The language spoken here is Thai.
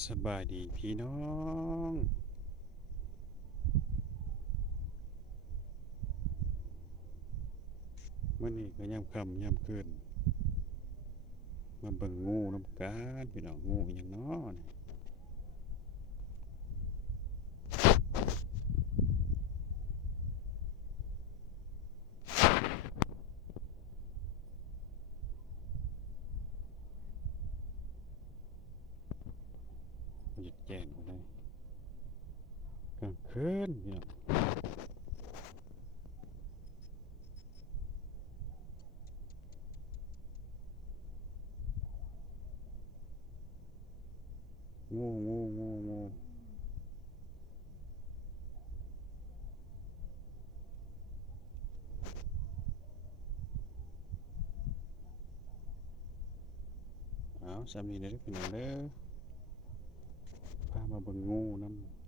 สบายดีพี่น้องมื้อนี้ก็ยามค่ำยามคืนมาเบิ่งงูนำกันพี่น้องงูอิหยังน้อนี่มันจะแจ้งบ่ได้กลางคืนพี่น้องงูเอาซ้ำนี้เด้อพี่น้องเด้อพามาเบิ่งงูนำ